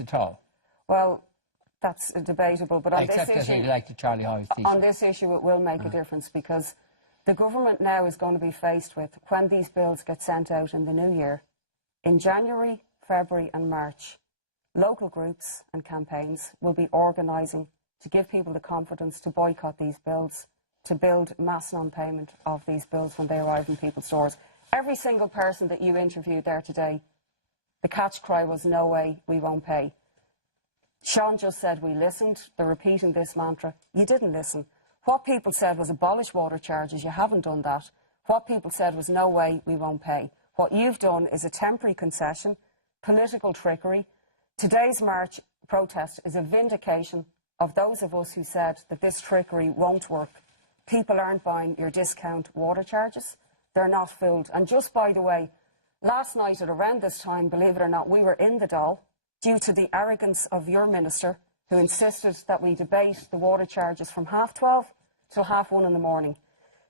at all. Well, that's debatable, but on this issue, on this issue, it will make a difference, because the government now is going to be faced with, when these bills get sent out in the new year, in January, February and March, local groups and campaigns will be organising to give people the confidence to boycott these bills, to build mass non-payment of these bills when they arrive in people's doors. Every single person that you interviewed there today, the catch cry was, no way, we won't pay. Sean just said we listened. They're repeating this mantra. You didn't listen. What people said was abolish water charges. You haven't done that. What people said was, no way, we won't pay. What you've done is a temporary concession, political trickery. Today's march protest is a vindication of those of us who said that this trickery won't work. People aren't buying your discount water charges. They're not filled. And just by the way, last night at around this time, believe it or not, we were in the Dáil due to the arrogance of your minister, who insisted that we debate the water charges from 12:30 till 1:30 in the morning.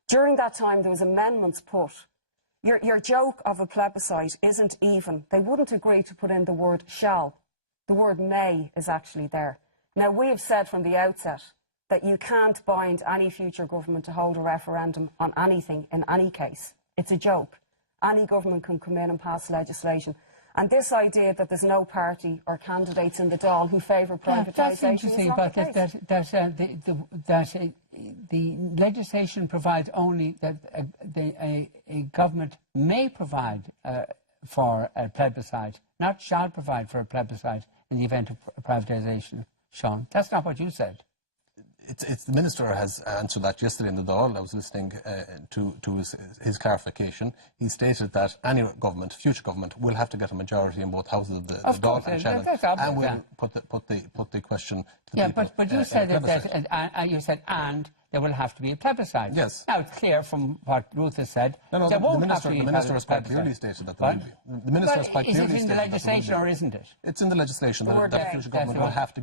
During that time, there was amendments put. Your joke of a plebiscite isn't even. They wouldn't agree to put in the word shall. The word may is actually there. Now, we have said from the outset that you can't bind any future government to hold a referendum on anything in any case. It's a joke. Any government can come in and pass legislation. And this idea that there's no party or candidates in the Dáil who favour privatisation is not the case. The legislation provides only that a government may provide for a plebiscite, not shall provide for a plebiscite in the event of privatisation. Sean, that's not what you said. The Minister has answered that yesterday in the Dáil. I was listening to his clarification. He stated that any government, future government, will have to get a majority in both houses of the Dáil and Shannon, and will put the question to the people. But you said you said and there will have to be a plebiscite. Yes. Now it's clear from what Ruth has said. No, the Minister has quite clearly stated that there will be. The Minister has quite clearly stated that there will be. Is it in the legislation or isn't it? It's in the legislation that the future government will have to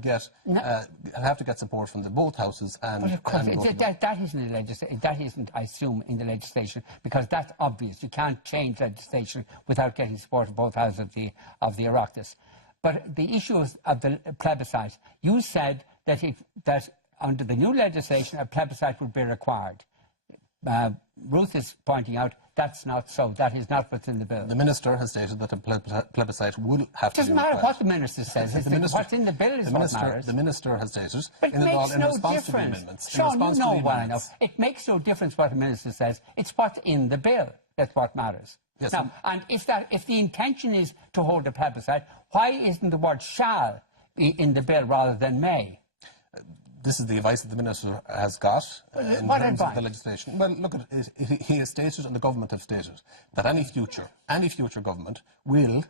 get support from both houses and. But of course, that isn't in the legislation. That isn't, I assume, in the legislation, because that's obvious. You can't change legislation without getting support of both houses of the Oireachtas. But the issue of the plebiscite, you said that under the new legislation, a plebiscite would be required. Ruth is pointing out that's not so. That is not what's in the bill. The Minister has stated that a plebiscite will have to be required. It doesn't matter what the Minister says. What's in the bill is what matters. The Minister has stated but it makes no difference. Sean, you know well enough. It makes no difference what the Minister says. It's what's in the bill that's what matters. Yes, now, and if the intention is to hold a plebiscite, why isn't the word shall be in the bill rather than may? This is the advice that the Minister has got in terms of the legislation. Well, look, he has stated and the government have stated that any future government will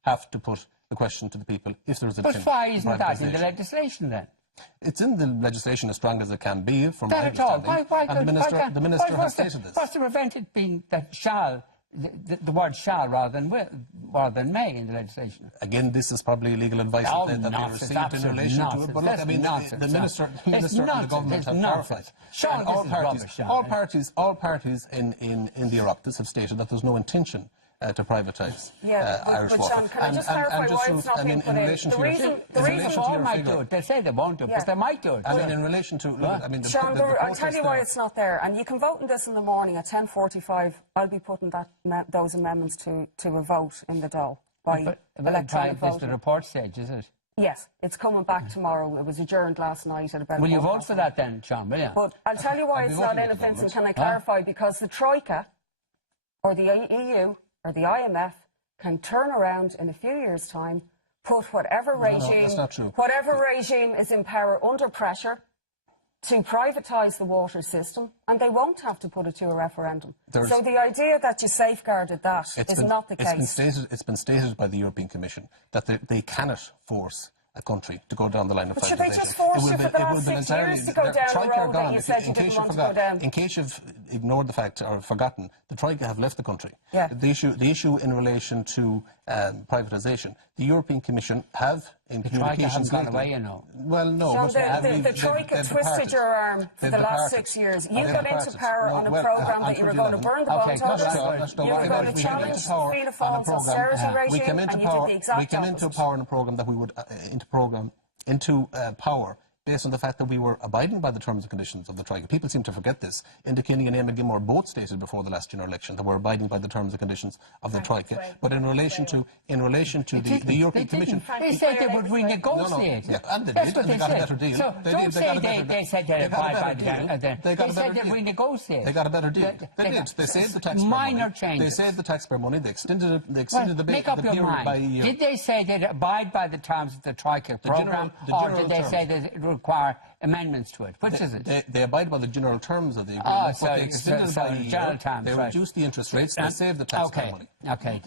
have to put the question to the people if there is a But why isn't that in the legislation then? It's in the legislation as strong as it can be from my understanding. And the Minister has stated this. What's to prevent it being that shall, the word shall rather than may in the legislation? Again, this is probably legal advice that they received in relation to it. But look, I mean, the Minister and the government have clarified. Sean, all parties in the Oireachtas have stated that there's no intention to privatise Irish water. Sean, can I just clarify why it's not being put in? The reason all might do it. They say they won't do it, but they might do it. I mean, in relation to... Sean, I'll tell you why it's not there. And you can vote on this in the morning at 10:45. I'll be putting those amendments to a vote in the Dáil by electronic vote. It's the report stage, is it? Yes, it's coming back tomorrow. It was adjourned last night at about... Will you vote for that then, Sean, will you? But I'll tell you why it's not in it, Vincent. Can I clarify? Because the Troika, or the EU, or the IMF, can turn around in a few years' time, put whatever regime is in power under pressure to privatise the water system, and they won't have to put it to a referendum. So the idea that you safeguarded that is not the case. It's been stated by the European Commission that they cannot force a country to go down the line of privatisation. But should they just force you for the last 6 years to go down the road that you said you didn't want to go down? In case you've ignored the fact or forgotten, the Troika have left the country. Yeah. The issue in relation to privatisation. The European Commission have, in The Troika communications hasn't gone lately, away, you know. well, no, Sean, but the Troika twisted your arm for the last 6 years. You got into power on a programme that you were going to burn the bond holders. You were going to challenge Fianna Fáil's austerity regime, and you did the exact opposite. We came into power in a programme that we would into power based on the fact that we were abiding by the terms and conditions of the Troika. People seem to forget this. Indicating and Eamon Gilmore both stated before the last general election that we're abiding by the terms and conditions of the Troika. But in relation to the European Commission, they said they would renegotiate. Yeah, and That's what they got a better deal. So don't say they said they abide by the They said they renegotiate. They got a better deal. They did. They saved the taxpayer minor money. changes. They saved the taxpayer money. They extended the make up your period by a mind. year. Did they say they'd abide by the terms of the Troika programme, or did they say that it require amendments to it? Which is it? They abide by the general terms of the agreement, but they extended by a year. General terms, They reduced the interest rates. They saved the taxpayer money. Okay.